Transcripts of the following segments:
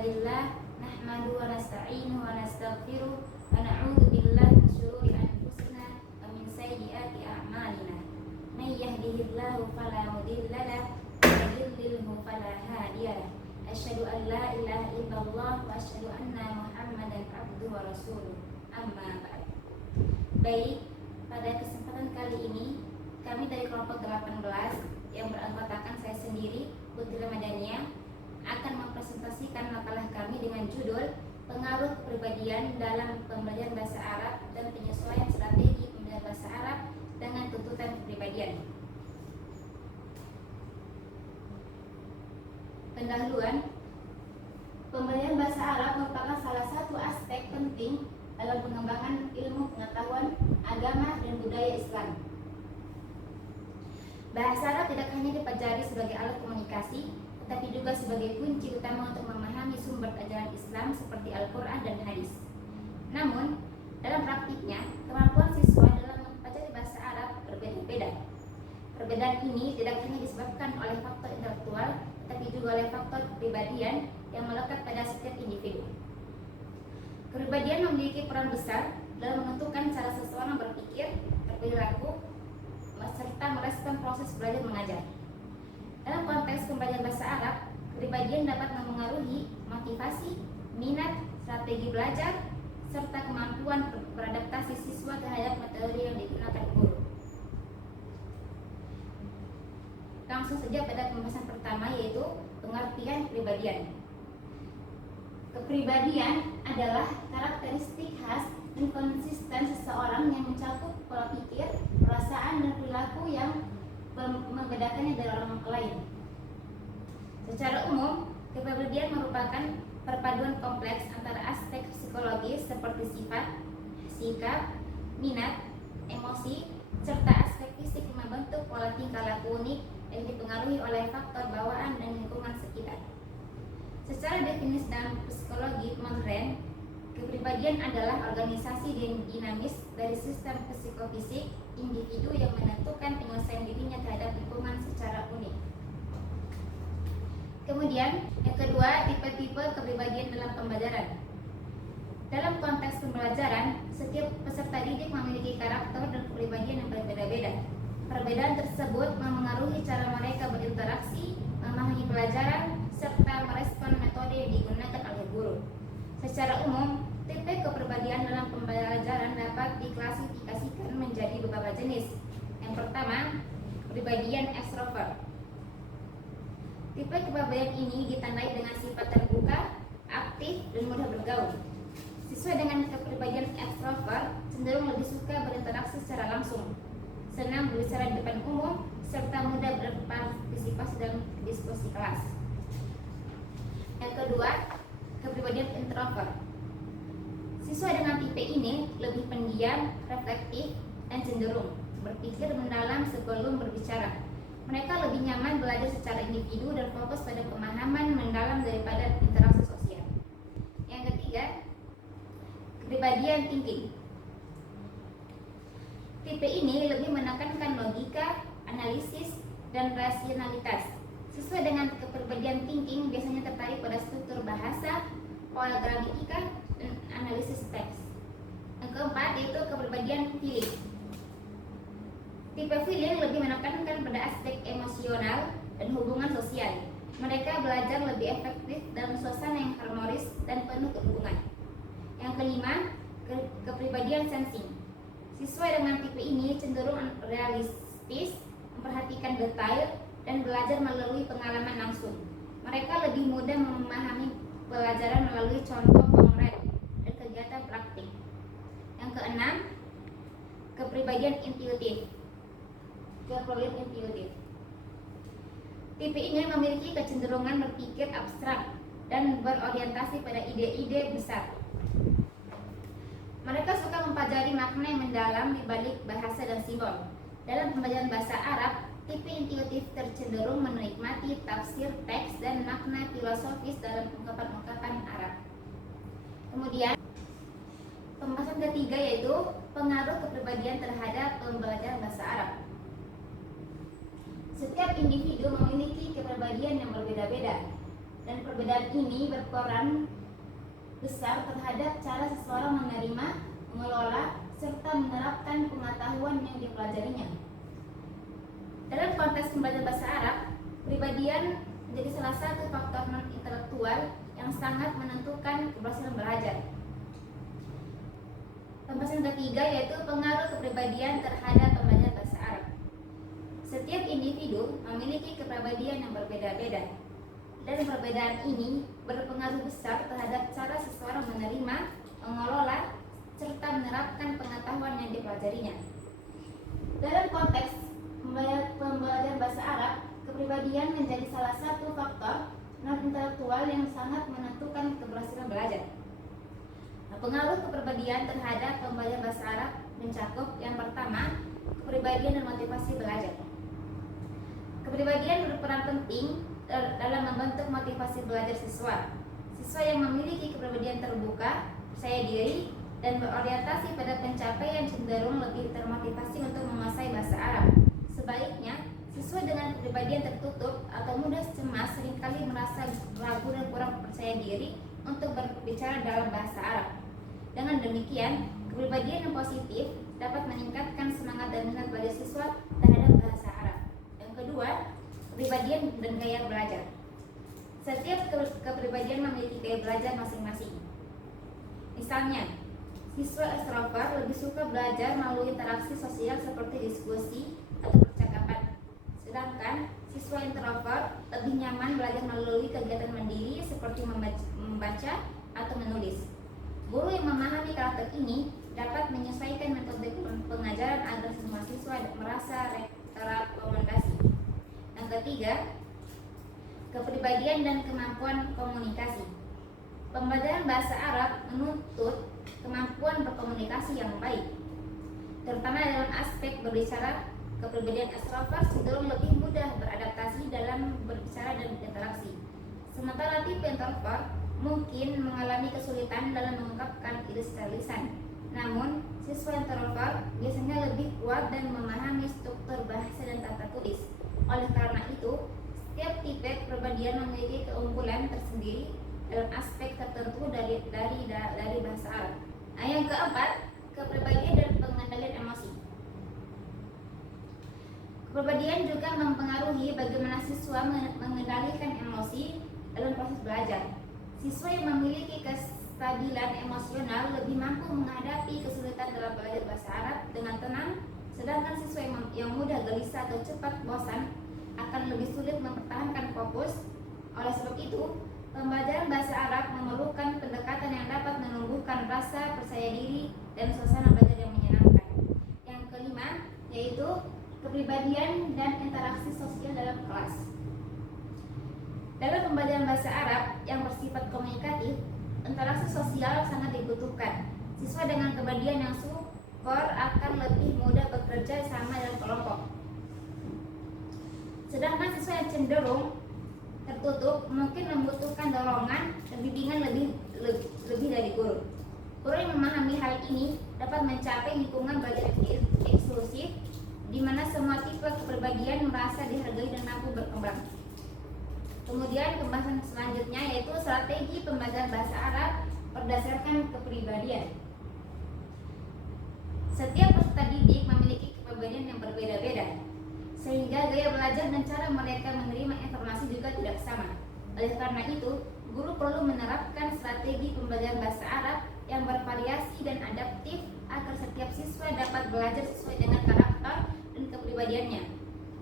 hamdalillah nahmadu wa nasta'inu wa nastaghfiruh wa na'udzu billahi min syururi anfusina wa min sayyiati a'malina. May yahdihillahu fala mudilla lahu wa may yudlilhu fala hadiya lahu. Asyhadu an la ilaha illallah wa asyhadu anna Muhammadan abduhu wa rasuluh. Amma ba'd. Baik, pada kesempatan kali ini kami dari kelompok 18 yang beranggotakan saya sendiri, Putri Ramadhania, akan mempresentasikan makalah kami dengan judul Pengaruh Kepribadian dalam Pembelajaran Bahasa Arab dan Penyesuaian Strategi Pembelajaran Bahasa Arab dengan Tuntutan Kepribadian. Pendahuluan. Pembelajaran bahasa Arab merupakan salah satu aspek penting dalam pengembangan ilmu pengetahuan agama dan budaya Islam. Bahasa Arab tidak hanya dipelajari sebagai alat komunikasi, tetapi juga sebagai kunci utama untuk memahami sumber ajaran Islam seperti Al-Quran dan Hadis. Namun, dalam praktiknya, kemampuan siswa dalam mempelajari bahasa Arab berbeda-beda. Perbedaan ini tidak hanya disebabkan oleh faktor intelektual, tetapi juga oleh faktor kepribadian yang melekat pada setiap individu. Kepribadian memiliki peran besar dalam menentukan cara seseorang berpikir, berperilaku, serta merespon proses belajar mengajar. Dalam konteks pembelajaran bahasa Arab, kepribadian dapat memengaruhi motivasi, minat, strategi belajar, serta kemampuan beradaptasi siswa terhadap metode yang digunakan guru. Langsung saja pada pembahasan pertama, yaitu pengertian kepribadian. Kepribadian adalah karakteristik khas dan konsisten seseorang yang mencakup pola pikir, perasaan, dan perilaku yang membedakannya dari orang lain. Secara umum, kepribadian merupakan perpaduan kompleks antara aspek psikologis seperti sifat, sikap, minat, emosi, serta aspek fisik yang membentuk pola tingkah laku unik yang dipengaruhi oleh faktor bawaan dan lingkungan sekitar. Secara definisi dalam psikologi modern, kepribadian adalah organisasi dinamis dari sistem psikofisik individu yang menentukan penyelesaian dirinya terhadap lingkungan secara unik. Kemudian, yang kedua, tipe-tipe kepribadian dalam pembelajaran. Dalam konteks pembelajaran, setiap peserta didik memiliki karakter dan kepribadian yang berbeda-beda. Perbedaan tersebut memengaruhi cara mereka berinteraksi, memahami pelajaran, serta merespon metode yang digunakan oleh guru. Secara umum, tipe kepribadian dalam pembelajaran dapat diklasifikasikan menjadi beberapa jenis. Yang pertama, kepribadian ekstrovert. Tipe kepribadian ini ditandai dengan sifat terbuka, aktif, dan mudah bergaul. Siswa dengan kepribadian ekstrovert cenderung lebih suka berinteraksi secara langsung, senang berbicara di depan umum, serta mudah berpartisipasi dalam diskusi kelas. Yang kedua, kepribadian introvert. Siswa dengan tipe ini lebih pendiam, reflektif, dan cenderung berpikir mendalam sebelum berbicara. Mereka lebih nyaman belajar secara individu dan fokus pada pemahaman mendalam daripada interaksi sosial. Yang ketiga, kepribadian thinking. Tipe ini lebih menekankan logika, analisis, dan rasionalitas. Siswa dengan kepribadian thinking biasanya tertarik pada struktur bahasa, pola gramatika, dan analisis teks. Yang keempat, yaitu kepribadian feeling. Tipe feeling lebih menekankan pada aspek emosional dan hubungan sosial. Mereka belajar lebih efektif dalam suasana yang harmonis dan penuh kehubungan. Yang kelima, kepribadian sensing. Siswa dengan tipe ini cenderung realistis, memperhatikan detail, dan belajar melalui pengalaman langsung. Mereka lebih mudah memahami pelajaran melalui contoh konkret dan kegiatan praktik. Yang keenam, kepribadian intuitif. Tipe ini memiliki kecenderungan berpikir abstrak dan berorientasi pada ide-ide besar. Mereka suka mempelajari makna yang mendalam di balik bahasa dan simbol. Dalam pembelajaran bahasa Arab, tipe intuitif tercenderung menikmati tafsir teks dan makna filosofis dalam ungkapan-ungkapan Arab. Kemudian, pembahasan ketiga yaitu pengaruh kepribadian terhadap pembelajaran bahasa Arab. Setiap individu memiliki kepribadian yang berbeda-beda. dan perbedaan ini berperan besar terhadap cara seseorang menerima, mengelola, serta menerapkan pengetahuan yang dipelajarinya. Dalam konteks pembelajaran bahasa Arab, kepribadian menjadi salah satu faktor non-intelektual yang sangat menentukan keberhasilan belajar. Pembahasan ketiga yaitu pengaruh kepribadian terhadap pembelajaran bahasa Arab. Setiap individu memiliki kepribadian yang berbeda-beda, dan perbedaan ini berpengaruh besar terhadap cara seseorang menerima, mengelola, serta menerapkan pengetahuan yang dipelajarinya. Dalam konteks pembelajaran bahasa Arab, kepribadian menjadi salah satu faktor non-intelektual yang sangat menentukan keberhasilan belajar. Pengaruh kepribadian terhadap pembelajaran bahasa Arab mencakup yang pertama, kepribadian dan motivasi belajar. Kepribadian berperan penting dalam membentuk motivasi belajar siswa. Siswa yang memiliki kepribadian terbuka, percaya diri, dan berorientasi pada pencapaian cenderung lebih termotivasi untuk menguasai bahasa Arab. Sebaliknya, siswa dengan kepribadian tertutup atau mudah cemas seringkali merasa ragu dan kurang percaya diri untuk berbicara dalam bahasa Arab. Dengan demikian, kepribadian yang positif dapat meningkatkan semangat dan minat belajar siswa terhadap bahasa Arab. Yang kedua, kepribadian dan gaya belajar. Setiap kepribadian memiliki gaya belajar masing-masing. Misalnya, siswa ekstrovert lebih suka belajar melalui interaksi sosial seperti diskusi atau percakapan. Sedangkan siswa introvert lebih nyaman belajar melalui kegiatan mandiri seperti membaca atau menulis. Guru yang memahami karakter ini dapat menyesuaikan metode pengajaran agar semua siswa merasa terakomodasi. Yang ketiga, kepribadian dan kemampuan komunikasi. Pembelajaran bahasa Arab menuntut kemampuan berkomunikasi yang baik, terutama dalam aspek berbicara. Kepribadian ekstrovert cenderung lebih mudah beradaptasi dalam berbicara dan berinteraksi, sementara tipe introvert mungkin mengalami kesulitan dalam mengungkapkan ide secara lisan. Namun, siswa introvert biasanya lebih kuat dan memahami struktur bahasa dan tata tulis. Oleh karena itu, setiap tipe kepribadian memiliki keunggulan tersendiri dalam aspek tertentu dari bahasa Arab. Nah, yang keempat, kepribadian dan pengendalian emosi. Kepribadian juga mempengaruhi bagaimana siswa mengendalikan emosi dalam proses belajar. Siswa yang memiliki kestabilan emosional lebih mampu menghadapi kesulitan dalam belajar bahasa Arab dengan tenang, sedangkan siswa yang mudah gelisah atau cepat bosan akan lebih sulit mempertahankan fokus. Oleh sebab itu, pembelajaran bahasa Arab memerlukan pendekatan yang dapat menumbuhkan rasa percaya diri dan suasana belajar yang menyenangkan. Yang kelima, yaitu kepribadian dan interaksi sosial dalam kelas. Dalam pembelajaran bahasa Arab yang bersifat komunikatif, interaksi sosial sangat dibutuhkan. Siswa dengan kepribadian yang subur akan lebih mudah bekerja sama dalam kelompok. Sedangkan siswa yang cenderung tertutup mungkin membutuhkan dorongan dan bimbingan lebih dari guru. Guru yang memahami hal ini dapat mencapai lingkungan belajar eksklusif di mana semua tipe kepribadian merasa dihargai dan mampu berkembang. Kemudian pembahasan selanjutnya yaitu strategi pembelajaran bahasa Arab berdasarkan kepribadian. Setiap peserta didik memiliki kepribadian yang berbeda-beda, sehingga gaya belajar dan cara mereka menerima informasi juga tidak sama. Oleh karena itu, guru perlu menerapkan strategi pembelajaran bahasa Arab yang bervariasi dan adaptif agar setiap siswa dapat belajar sesuai dengan karakter dan kepribadiannya.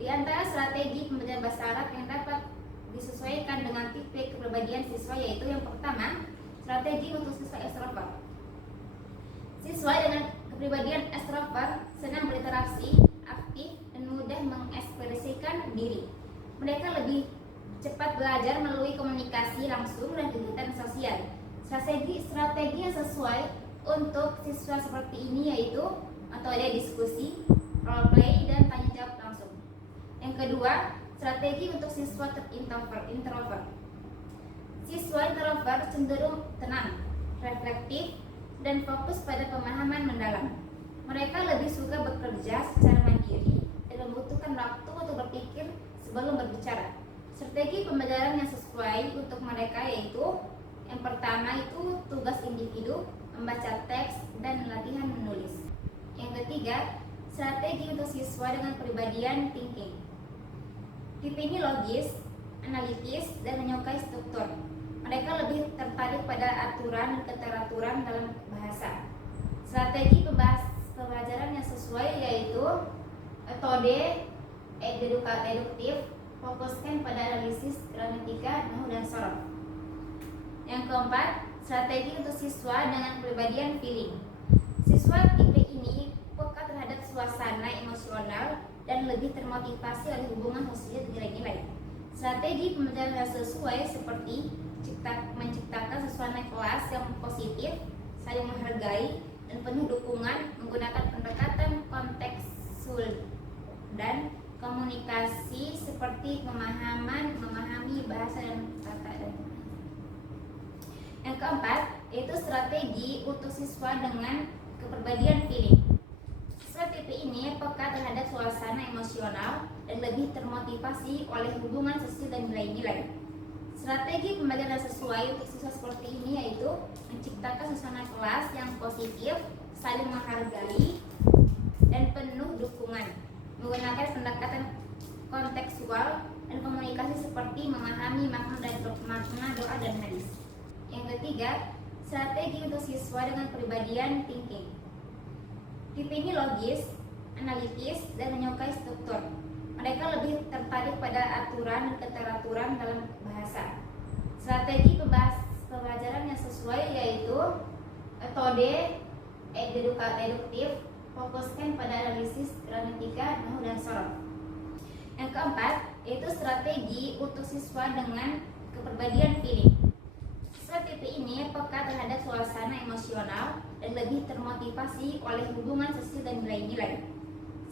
Di antara strategi pembelajaran bahasa Arab yang dapat disesuaikan dengan tipe kepribadian siswa yaitu yang pertama, strategi untuk siswa ekstrovert. Siswa dengan kepribadian ekstrovert senang berinteraksi, aktif, dan mudah mengekspresikan diri. Mereka lebih cepat belajar melalui komunikasi langsung dan kegiatan sosial. Strategi yang sesuai untuk siswa seperti ini yaitu metode diskusi, role play, dan tanya jawab langsung. Yang kedua, strategi untuk siswa introvert. Siswa introvert cenderung tenang, reflektif, dan fokus pada pemahaman mendalam. Mereka lebih suka bekerja secara mandiri dan membutuhkan waktu untuk berpikir sebelum berbicara. Strategi pembelajaran yang sesuai untuk mereka yaitu yang pertama itu tugas individu, membaca teks, dan latihan menulis. Yang ketiga, strategi untuk siswa dengan kepribadian thinking. Tipe ini logis, analitis, dan menyukai struktur. Mereka lebih tertarik pada aturan dan keteraturan dalam bahasa. Strategi pembelajaran yang sesuai yaitu metode deduktif, fokuskan pada analisis gramatika, nahu, dan sorot. Yang keempat, strategi untuk siswa dengan kepribadian feeling. Siswa tipe ini peka terhadap suasana emosional dan lebih termotivasi oleh hubungan sosial nilai-nilai. Strategi pembelajaran yang sesuai seperti menciptakan suasana kelas yang positif, saling menghargai, dan penuh dukungan menggunakan pendekatan kontekstual dan komunikasi seperti memahami bahasa dan kata dan Yang keempat, yaitu strategi untuk siswa dengan kepribadian feeling. Siswa tipe ini peka terhadap suasana emosional dan lebih termotivasi oleh hubungan sosial dan nilai-nilai. Strategi pembelajaran sesuai untuk siswa seperti ini yaitu menciptakan suasana kelas yang positif, saling menghargai, dan penuh dukungan, menggunakan pendekatan kontekstual dan komunikasi seperti memahami makna doa dan hadis. Yang ketiga, strategi untuk siswa dengan kepribadian thinking. Tipe ini logis, analitis, dan menyukai struktur. Mereka lebih tertarik pada aturan dan keteraturan dalam bahasa. Strategi pembelajaran yang sesuai yaitu metode deduktif, fokuskan pada analisis gramatika, nahu, dan sorot. Yang keempat, yaitu strategi untuk siswa dengan kepribadian feeling. Siswa tipe ini peka terhadap suasana emosional dan lebih termotivasi oleh hubungan sosial dan nilai-nilai.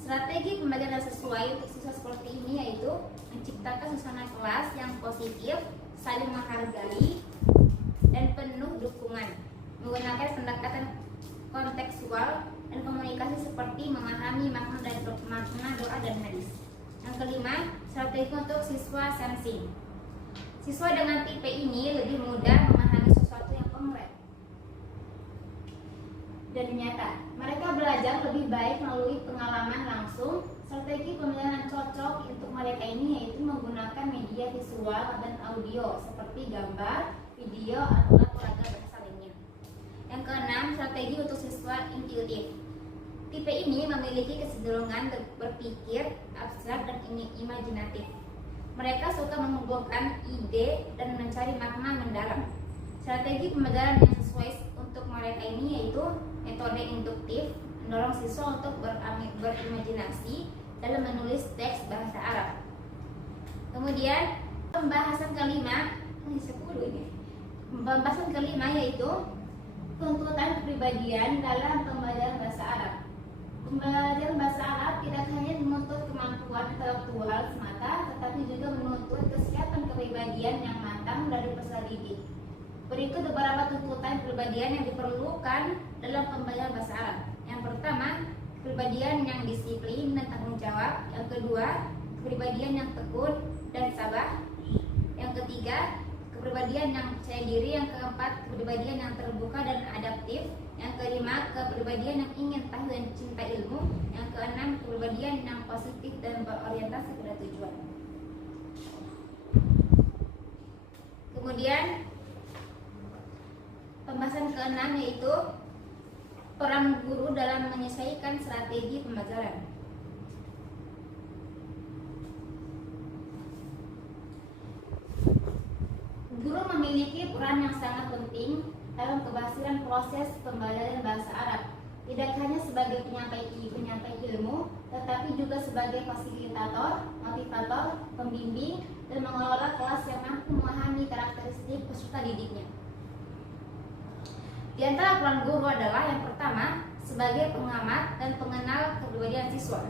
Strategi pembelajaran sesuai untuk siswa seperti ini yaitu menciptakan suasana kelas yang positif, saling menghargai, dan penuh dukungan, menggunakan pendekatan kontekstual dan komunikasi seperti memahami makna doa dan hadis. Yang kelima, strategi untuk siswa sensing. Siswa dengan tipe ini lebih mudah memahami sesuatu yang konkret dan nyata. Mereka belajar lebih baik melalui pengalaman langsung. Strategi pembelajaran cocok untuk mereka ini yaitu menggunakan media visual dan audio seperti gambar, video, atau ragam bahasa lainnya. Yang keenam, strategi untuk siswa intuitif. Tipe ini memiliki kecenderungan berpikir abstrak dan imajinatif. Mereka suka mengumpulkan ide dan mencari makna mendalam. Strategi pembelajaran yang sesuai untuk mereka ini yaitu metode induktif, mendorong siswa untuk berimajinasi dalam menulis teks bahasa Arab. Kemudian pembahasan kelima yaitu tuntutan kepribadian dalam pembelajaran bahasa Arab. Pembelajaran bahasa Arab tidak hanya menuntut kemampuan intelektual semata, tetapi juga menuntut kesiapan kepribadian yang matang dari peserta didik. Berikut beberapa tuntutan kepribadian yang diperlukan dalam pembelajaran bahasa Arab. Yang pertama, kepribadian yang disiplin dan tanggung jawab. Yang kedua, kepribadian yang tekun dan sabar. Yang ketiga, kepribadian yang percaya diri. Yang keempat, kepribadian yang terbuka dan adaptif. Yang kelima, kepribadian yang ingin tahu dan cinta ilmu. Yang keenam, kepribadian yang positif dan berorientasi pada tujuan. Kemudian pembahasan keenam yaitu peran guru dalam menyesuaikan strategi pembelajaran. Guru memiliki peran yang sangat penting dalam keberhasilan proses pembelajaran bahasa Arab, tidak hanya sebagai penyampai ilmu, tetapi juga sebagai fasilitator, motivator, pembimbing, dan mengelola kelas yang mampu memahami karakteristik peserta didiknya. Di antara peran guru adalah yang pertama, sebagai pengamat dan pengenal kepribadian siswa.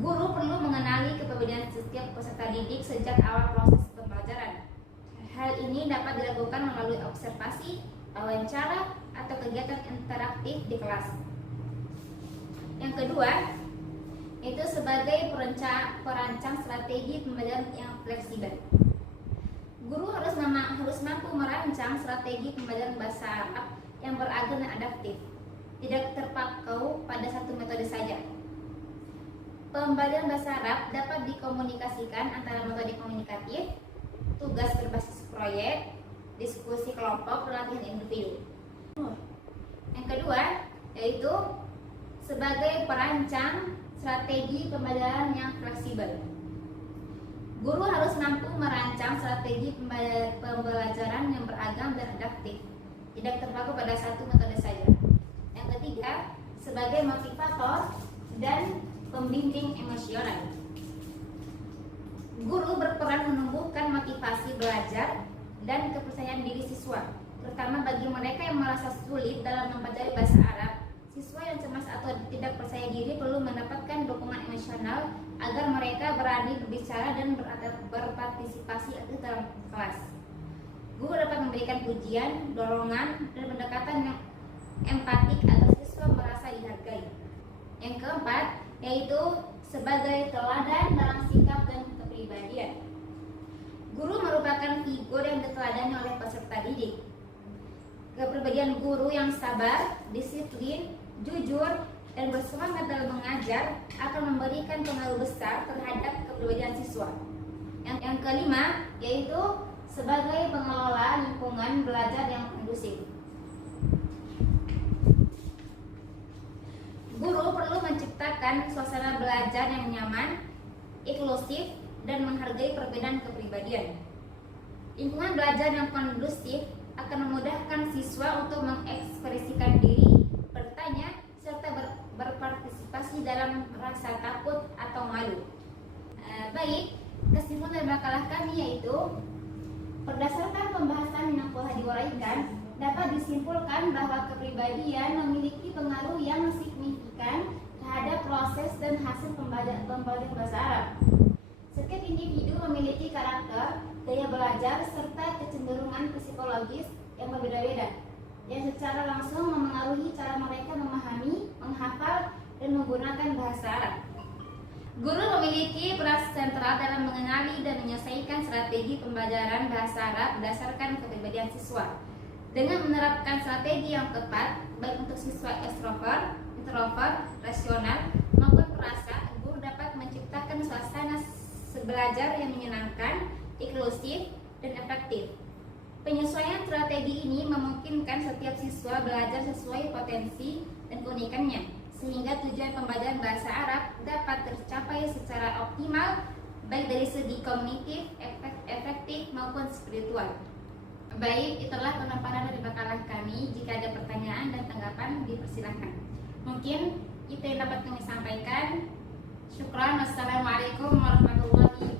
Guru perlu mengenali kepribadian setiap peserta didik sejak awal proses pembelajaran. Hal ini dapat dilakukan melalui observasi, wawancara, atau kegiatan interaktif di kelas. Yang kedua, yaitu sebagai perancang strategi pembelajaran yang fleksibel. Guru harus mampu merancang strategi pembelajaran bahasa Arab yang beragam dan adaptif, tidak terpaku pada satu metode saja. Pembelajaran bahasa Arab dapat dikomunikasikan antara metode komunikatif, tugas berbasis proyek, diskusi kelompok, dan latihan individu. Yang kedua, yaitu sebagai perancang strategi pembelajaran yang fleksibel. Guru harus mampu merancang strategi pembelajaran yang beragam dan adaptif, tidak terpaku pada satu metode saja. Yang ketiga, sebagai motivator dan pembimbing emosional. Guru berperan menumbuhkan motivasi belajar dan kepercayaan diri siswa, terutama bagi mereka yang merasa sulit dalam mempelajari bahasa Arab. Siswa yang cemas atau tidak percaya diri perlu mendapatkan dukungan emosional agar mereka berani berbicara dan berpartisipasi aktif dalam kelas. Guru dapat memberikan pujian, dorongan, dan pendekatan yang empatik agar siswa merasa dihargai. Yang keempat, yaitu sebagai teladan dalam sikap dan kepribadian. Guru merupakan figur yang diteladani oleh peserta didik. Kepribadian guru yang sabar, disiplin, jujur, dan bersemangat dalam mengajar akan memberikan pengaruh besar terhadap kepribadian siswa. Yang kelima, yaitu sebagai pengelola lingkungan belajar yang kondusif. Guru perlu menciptakan suasana belajar yang nyaman, inklusif, dan menghargai perbedaan kepribadian. Lingkungan belajar yang kondusif akan memudahkan siswa untuk mengekspresikan diri, bertanya, serta berpartisipasi dalam rasa takut atau malu. Baik, kesimpulan dari makalah kami yaitu berdasarkan pembahasan yang telah diuraikan, dapat disimpulkan bahwa kepribadian memiliki pengaruh yang signifikan terhadap proses dan hasil pembelajaran bahasa Arab. Setiap individu memiliki karakter, gaya belajar, serta kecenderungan psikologis yang berbeda-beda, yang secara langsung memengaruhi cara mereka memahami, menghafal, dan menggunakan bahasa Arab. Guru memiliki peran sentral dalam mengenali dan menyelesaikan strategi pembelajaran bahasa Arab berdasarkan kepribadian siswa. Dengan menerapkan strategi yang tepat, baik untuk siswa ekstrovert, introvert, rasional, maupun perasa, guru dapat menciptakan suasana belajar yang menyenangkan, inklusif, dan efektif. Penyesuaian strategi ini memungkinkan setiap siswa belajar sesuai potensi dan keunikannya, sehingga tujuan pembelajaran bahasa Arab dapat tercapai secara optimal, baik dari segi kognitif, efektif, maupun spiritual. Baik, itulah pemaparan dari makalah kami. Jika ada pertanyaan dan tanggapan, dipersilahkan. Mungkin itu yang dapat kami sampaikan. Syukran. Wassalamualaikum warahmatullahi wabarakatuh.